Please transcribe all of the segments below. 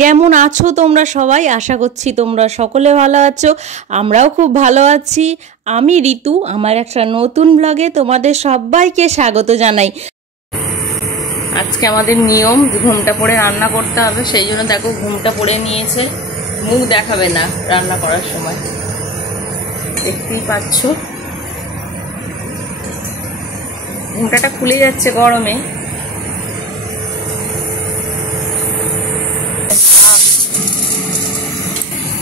কেমন আছো তোমরা সবাই? আশা করছি তোমরা সকলে ভালো আছো। আমরাও খুব ভালো আছি। আমি ঋতু, আমার একটা নতুন ব্লগে তোমাদের সবাইকে স্বাগত জানাই। আজকে আমাদের নিয়ম ঘুমটা পড়ে রান্না করতে হবে, সেই জন্য দেখো ঘুমটা পড়ে নিয়েছে। মুখ দেখাবে না রান্না করার সময়, দেখতেই পাচ্ছ ঘুমটাটা খুলে যাচ্ছে গরমে।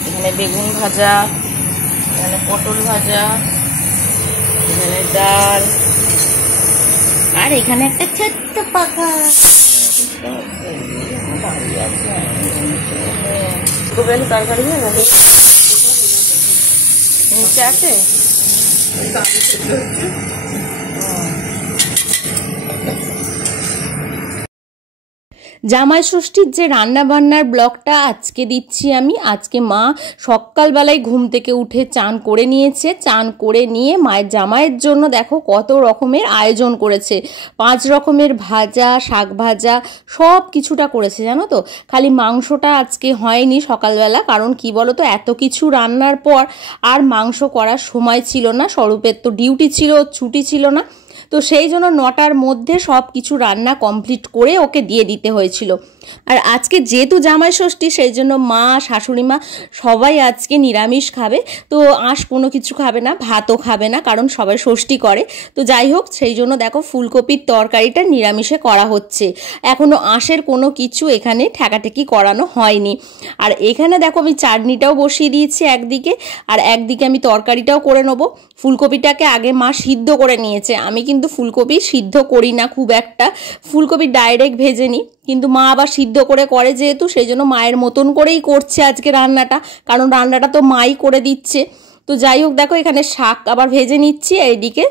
এখানে বেগুন ভাজা, এখানে পটল ভাজা, এখানে ডাল, আর এখানে একটা ছোট্ট পাখা তরকারি নিচে আছে। জামাই ষষ্ঠীর যে রান্না বান্নার ব্লগটা আজকে দিচ্ছি আমি। আজকে মা সকালবেলায় ঘুম থেকে উঠে চান করে নিয়েছে। চান করে নিয়ে মায়ের জামাইয়ের জন্য দেখো কত রকমের আয়োজন করেছে। 5 রকমের ভাজা, শাক ভাজা, সব কিছুটা করেছে জানো তো। খালি মাংসটা আজকে হয়নি সকালবেলা, কারণ কি বলো তো, এত কিছু রান্নার পর আর মাংস করার সময় ছিল না। স্বরূপের তো ডিউটি ছিল, ছুটি ছিল না, তো সেই জন্য 9টার মধ্যে সব কিছু রান্না কমপ্লিট করে ওকে দিয়ে দিতে হয়েছিল। আর আজকে যেহেতু জামাই ষষ্ঠী, সেই জন্য মা, শাশুড়ি মা সবাই আজকে নিরামিষ খাবে। তো আঁশ কোনো কিছু খাবে না, ভাতও খাবে না, কারণ সবাই ষষ্ঠী করে। তো যাই হোক, সেই জন্য দেখো ফুলকপির তরকারিটা নিরামিষে করা হচ্ছে। এখনও আঁশের কোনো কিছু এখানে ঠেকাঠেকি করানো হয়নি। আর এখানে দেখো আমি চাটনিটাও বসিয়ে দিয়েছি একদিকে, আর একদিকে আমি তরকারিটাও করে নেবো। ফুলকপিটাকে আগে মা সিদ্ধ করে নিয়েছে। আমি কিন্তু ফুলকপি সিদ্ধ করি না খুব একটা, ফুলকপি ডাইরেক্ট ভেজে নিই, কিন্তু মা আবার সিদ্ধ করে যেহেতু, সেই জন্য মায়ের মতন করেই করছে আজকে রান্নাটা, কারণ রান্নাটা তো মাই করে দিচ্ছে। তো যাই হোক, দেখো এখানে শাক আবার ভেজে নিচ্ছি, এইদিকে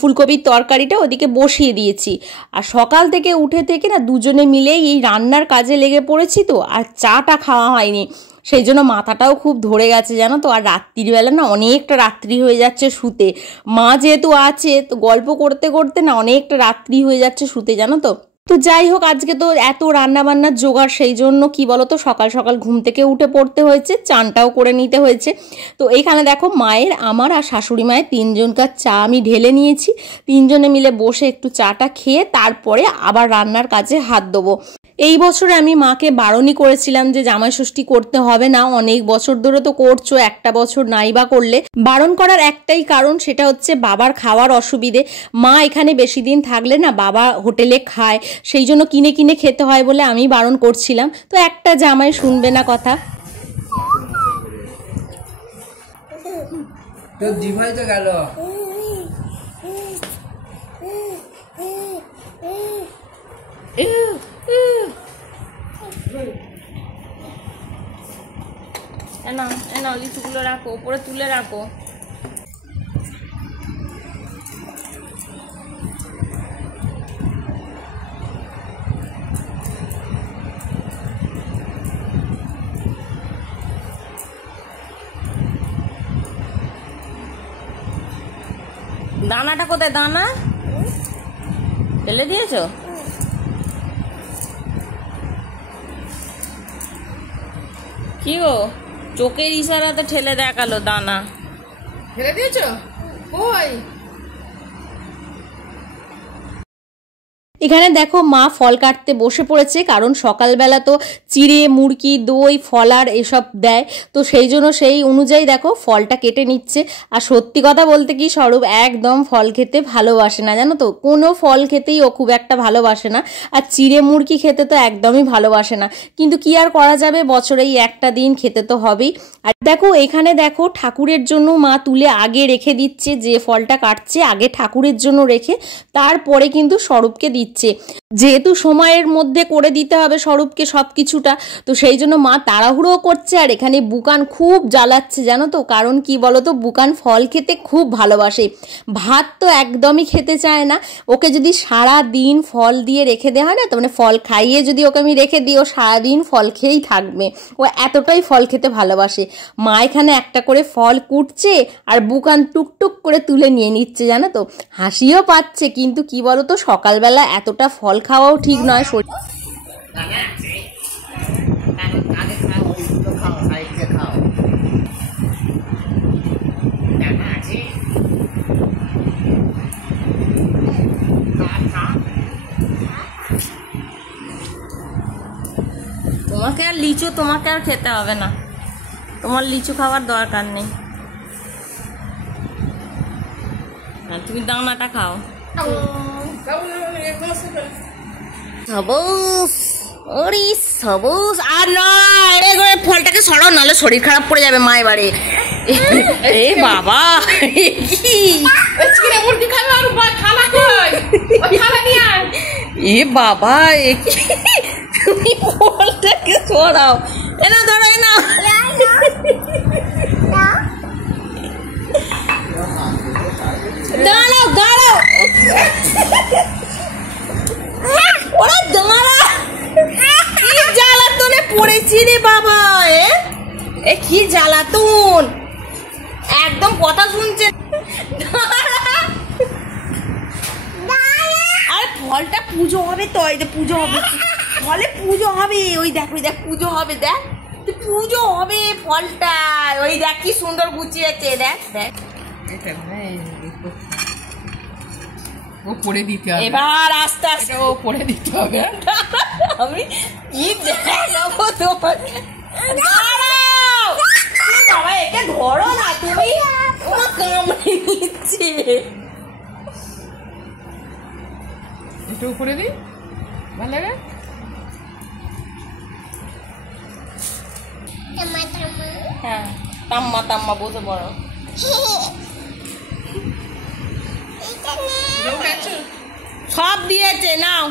ফুলকপির তরকারিটা ওদিকে বসিয়ে দিয়েছি। আর সকাল থেকে উঠে থেকে না দুজনে মিলেই এই রান্নার কাজে লেগে পড়েছি, তো আর চাটা খাওয়া হয়নি, সেই জন্য মাথাটাও খুব ধরে গেছে জানো তো। আর রাত্রিবেলা না অনেকটা রাত্রি হয়ে যাচ্ছে শুতে। মা যেহেতু আছে, তো গল্প করতে করতে না অনেকটা রাত্রি হয়ে যাচ্ছে শুতে জানো তো। তো যাই হোক, আজকে তো এত রান্না বান্নার জোগাড়, সেই জন্য কি বলতো সকাল সকাল ঘুম থেকে উঠে পড়তে হয়েছে, চানটাও করে নিতে হয়েছে। তো এইখানে দেখো মায়ের, আমার আর শাশুড়ি মায়ের 3জনকার চা আমি ঢেলে নিয়েছি। 3জনে মিলে বসে একটু চাটা খেয়ে তারপরে আবার রান্নার কাজে হাত দেবো। এই বছরে আমি মাকে বারণই করেছিলাম যে জামাই ষষ্ঠী করতে হবে না, অনেক বছর ধরে তো করছো, একটা বছর নাই বা করলে। বারণ করার একটাই কারণ, সেটা হচ্ছে বাবার খাওয়ার অসুবিধে। মা এখানে বেশি দিন থাকলে না বাবা হোটেলে খায়, সেই জন্য কিনে কিনে খেতে হয় বলে আমি বারণ করছিলাম। তো একটা জামাই শুনবে না কথা। তো দিভাই তো গেল। লিচুগুলো রাখো, উপরে তুলে রাখো। দানাটা কোথায়? দানা ফেলে দিয়েছো? কি গো, চোখের ইশারাতে ঠেলে দেখালো দানা ফেলে দিয়েছো? কই? এখানে দেখো মা ফল কাটতে বসে পড়েছে, কারণ সকালবেলা তো চিড়ে, মুড়কি, দই, ফলার এসব দেয়, তো সেই জন্য সেই অনুযায়ী দেখো ফলটা কেটে নিচ্ছে। আর সত্যি কথা বলতে কি, স্বরূপ একদম ফল খেতে ভালোবাসে না জানো তো, কোনো ফল খেতেই ও খুব একটা ভালোবাসে না। আর চিড়ে মুড়কি খেতে তো একদমই ভালোবাসে না, কিন্তু কি আর করা যাবে, বছরে এই একটা দিন খেতে তো হবেই। আর দেখো এখানে দেখো ঠাকুরের জন্য মা তুলে আগে রেখে দিচ্ছে, যে ফলটা কাটছে আগে ঠাকুরের জন্য রেখে তারপরে কিন্তু স্বরূপকে দিচ্ছে। যেহেতু সময়ের মধ্যে করে দিতে হবে স্বরূপকে সব কিছুটা, তো সেই জন্য মা তাড়াহুড়ো করছে। আর এখানে বুকান খুব জ্বালাচ্ছে জানো তো, কারণ কি বলতো, বুকান ফল খেতে খুব ভালোবাসে, ভাত তো একদমই খেতে চায় না। ওকে যদি সারা দিন ফল দিয়ে রেখে দেওয়া হয় না, তো মানে ফল খাইয়ে যদি ওকে আমি রেখে দিই, ও সারাদিন ফল খেয়েই থাকবে, ও এতটাই ফল খেতে ভালোবাসে। মা এখানে একটা করে ফল কুটছে, আর বুকান টুকটুক করে তুলে নিয়ে নিচ্ছে জানো তো, হাসিও পাচ্ছে। কিন্তু কি বলতো, সকালবেলা এতটা ফল খাওয়াও ঠিক নয়। তো খাও, সাইডকে খাও। দেখা আছে? তোমাকে আর লিচু তোমাকে আর খেতে হবে না, তোমার লিচু খাওয়ার দরকার নেই। তুমি দানাটা খাও। সবুজ, ওরে সবুজ। আর নয়, এবারে ফলটাকে সরাও, নাহলে শরীর খারাপ পড়ে যাবে মা এবারে। এ বাবা, এ বাবা, তুমি ফলটাকে সরাও। এ না ধরো, এ না। দাঁড়াও দাঁড়াও, ওরা দাঁড়া। কি জ্বালাতনে পড়েছি রে বাবা, এ কি জ্বালাতন, একদম কথা শুনছে। আর ফলটা পুজো হবে তো, এই যে পুজো হবে, ফলে পুজো হবে। ওই দেখ, ওই দেখ পুজো হবে, দেখ পুজো হবে ফলটা। ওই দেখ কি সুন্দর গুছিয়েছে, দেখ দেখ। ও পড়ে দিতে হবে এবার আস্তে আস্তে ও পড়ে দিতে হবে। আমি কি দেখাবো তোমাকে, দাঁড়াও বাবা, একে ধরো না তুমি, তোমার কামড়ে নিচ্ছে। একটু উপরে দিই, ভালো লাগে। হ্যাঁ, তাম্মা তাম্মা বসে পড়ো। সব দিয়েছে, নাও।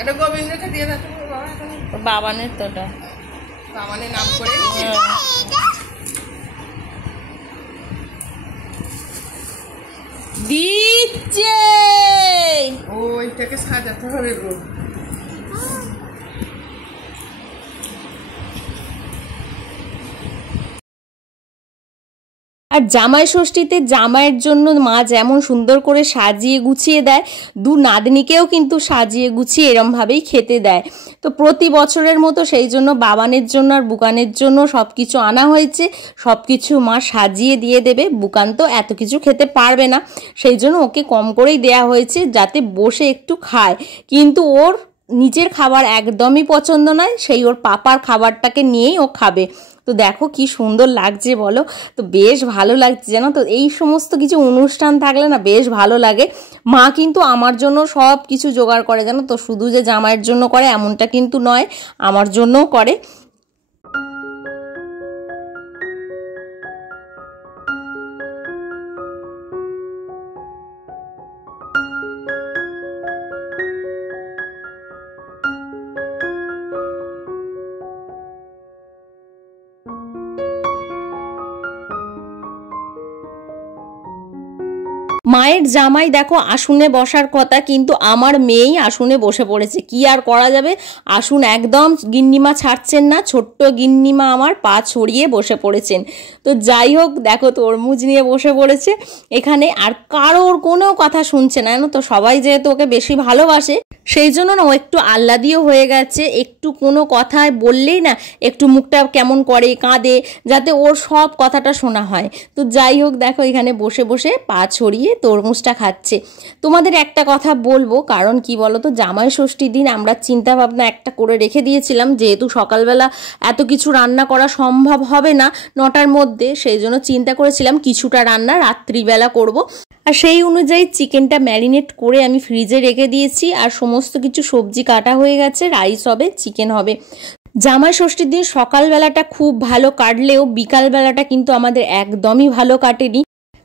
এটা গোবিন্দকে দিয়ে দাও, বাবানের তো ওটা, বাবানের নাম করে দিচ্ছে। ওইটাকে সাজাতে হবে গো। আর জামাই ষষ্ঠীতে জামাইয়ের জন্য মা যেমন সুন্দর করে সাজিয়ে গুছিয়ে দেয়, দু নাতনিকেও কিন্তু সাজিয়ে গুছিয়ে এরমভাবেই খেতে দেয়। তো প্রতি বছরের মতো সেই জন্য বাবানের জন্য আর বুকানের জন্য সব কিছু আনা হয়েছে। সব কিছু মা সাজিয়ে দিয়ে দেবে। বুকান তো এত কিছু খেতে পারবে না, সেই জন্য ওকে কম করেই দেয়া হয়েছে, যাতে বসে একটু খায়। কিন্তু ওর নিজের খাবার একদমই পছন্দ নয়, সেই ওর পাপার খাবারটাকে নিয়েই ও খাবে। তো দেখো কি সুন্দর লাগছে বলো, তো বেশ ভালো লাগছে জানো তো। এই সমস্ত কিছু অনুষ্ঠান থাকলে না বেশ ভালো লাগে। মা কিন্তু আমার জন্য সব কিছু জোগাড় করে জানো তো, শুধু যে জামাইয়ের জন্য করে এমনটা কিন্তু নয়, আমার জন্যও করে। মায়ের জামাই দেখো আসনে বসার কথা, কিন্তু আমার মেয়েই আসনে বসে পড়েছে। কি আর করা যাবে, আসন একদম গিন্নিমা ছাড়ছেন না, ছোট্ট গিন্নিমা আমার পা ছড়িয়ে বসে পড়েছেন। তো যাই হোক, দেখো তরমুজ নিয়ে বসে পড়েছে এখানে, আর কারোর কোনো কথা শুনছে না জানো তো। সবাই যেহেতু ওকে বেশি ভালোবাসে, সেই জন্য না ও একটু আহ্লাদিও হয়ে গেছে। একটু কোনো কথা বললেই না একটু মুখটা কেমন করে, কাঁদে, যাতে ওর সব কথাটা শোনা হয়। তো যাই হোক, দেখো এখানে বসে বসে পা ছড়িয়ে তরমুজটা খাচ্ছে। তোমাদের একটা কথা বলবো, কারণ কি বলো তো, জামাই ষষ্ঠীর দিন আমরা চিন্তা ভাবনা একটা করে রেখে দিয়েছিলাম, যেহেতু সকালবেলা এত কিছু রান্না করা সম্ভব হবে না 9টার মধ্যে, সেই জন্য চিন্তা করেছিলাম কিছুটা রান্না রাত্রিবেলা করব। আর সেই অনুযায়ী চিকেনটা ম্যারিনেট করে আমি ফ্রিজে রেখে দিয়েছি, আর সমস্ত কিছু সবজি কাটা হয়ে গেছে, রাইস হবে, চিকেন হবে। জামাই ষষ্ঠীর দিন সকালবেলাটা খুব ভালো কাটলেও বিকালবেলাটা কিন্তু আমাদের একদমই ভালো কাটেনি।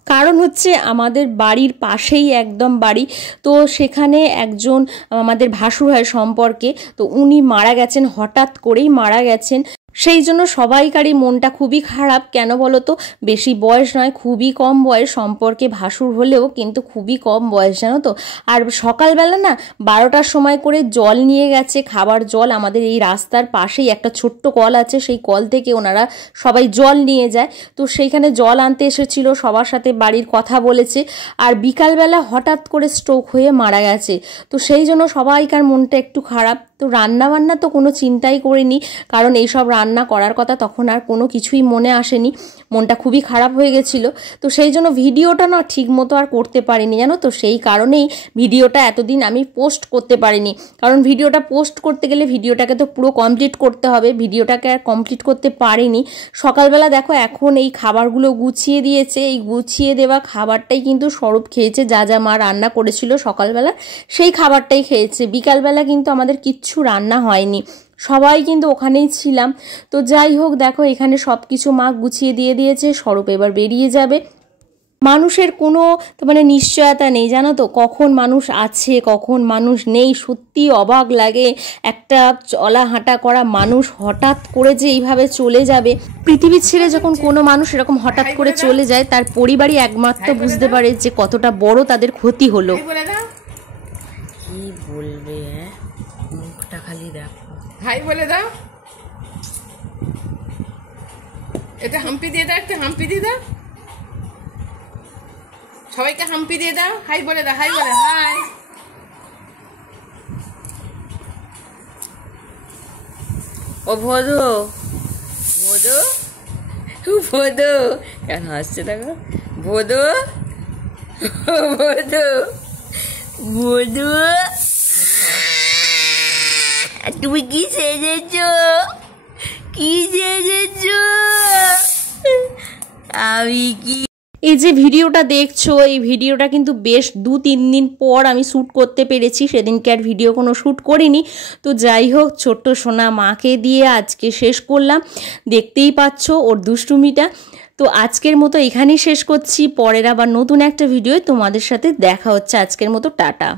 কারণ হচ্ছে আমাদের বাড়ির পাশেই একদম বাড়ি, তো সেখানে একজন আমাদের ভাসুর হয় সম্পর্কে, তো উনি মারা গেছেন, হঠাৎ করেই মারা গেছেন। সেই জন্য সবাইকারই মনটা খুবই খারাপ। কেন বলো তো, বেশি বয়স নয়, খুবই কম বয়স, সম্পর্কে ভাসুর হলেও কিন্তু খুবই কম বয়স জানো তো। আর সকালবেলা না 12টার সময় করে জল নিয়ে গেছে, খাবার জল। আমাদের এই রাস্তার পাশেই একটা ছোট্ট কল আছে, সেই কল থেকে ওনারা সবাই জল নিয়ে যায়। তো সেইখানে জল আনতে এসেছিল, সবার সাথে বাড়ির কথা বলেছে, আর বিকালবেলা হঠাৎ করে স্ট্রোক হয়ে মারা গেছে। তো সেই জন্য সবাইকার মনটা একটু খারাপ। তো রান্না বান্না তো কোনো চিন্তাই করিনি, কারণ এইসব রান্না করার কথা তখন আর কোনো কিছুই মনে আসেনি, মনটা খুবই খারাপ হয়ে গেছিলো। তো সেই জন্য ভিডিওটা না ঠিক মতো আর করতে পারিনি জানো তো, সেই কারণেই ভিডিওটা এতদিন আমি পোস্ট করতে পারিনি। কারণ ভিডিওটা পোস্ট করতে গেলে ভিডিওটাকে তো পুরো কমপ্লিট করতে হবে, ভিডিওটাকে আর কমপ্লিট করতে পারিনি। সকালবেলা দেখো এখন এই খাবারগুলো গুছিয়ে দিয়েছে, এই গুছিয়ে দেওয়া খাবারটাই কিন্তু স্বরূপ খেয়েছে, যা যা মা রান্না করেছিল সকালবেলা সেই খাবারটাই খেয়েছে। বিকালবেলা কিন্তু আমাদের কিচ্ছু রান্না হয়নি, সবাই কিন্তু ওখানেই ছিলাম। তো যাই হোক দেখো এখানে সব কিছু মা গুছিয়ে দিয়ে দিয়েছে, স্বরূপ এবার বেরিয়ে যাবে। মানুষের কোনো তো মানে নিশ্চয়তা নেই জানো তো, কখন মানুষ আছে কখন মানুষ নেই, সত্যি অবাক লাগে। একটা চলা হাঁটা করা মানুষ হঠাৎ করে যে এইভাবে চলে যাবে, পৃথিবী ছেড়ে যখন কোনো মানুষ এরকম হঠাৎ করে চলে যায়, তার পরিবারই একমাত্র বুঝতে পারে যে কতটা বড় তাদের ক্ষতি হলো। কি বলবে, মুখটা খালি দেখো। হাই বলে দাও, এটা হাম্পি দিয়ে দাও, একটা হাম্পি দিয়ে দাও, সবাইকে হাম্পি দিয়ে দাও, হাই বলে দাও, হাই বলে হাই। ও ভদু, ভদু, ভদু কেন হাসছে দেখো, ভদু, ভদু, ভদু, তুমি কি সেজেছ, কি সেজেছ, আমি কি। এই যে ভিডিওটা দেখছো, এই ভিডিওটা কিন্তু বেশ 2-3 দিন পর আমি শ্যুট করতে পেরেছি, সেদিনকে আর ভিডিও কোনো শ্যুট করিনি। তো যাই হোক ছোট্ট সোনা মাকে দিয়ে আজকে শেষ করলাম, দেখতেই পাচ্ছ ওর দুষ্টুমিটা। তো আজকের মতো এখানেই শেষ করছি, পরের আবার নতুন একটা ভিডিও তোমাদের সাথে দেখা হচ্ছে। আজকের মতো টাটা।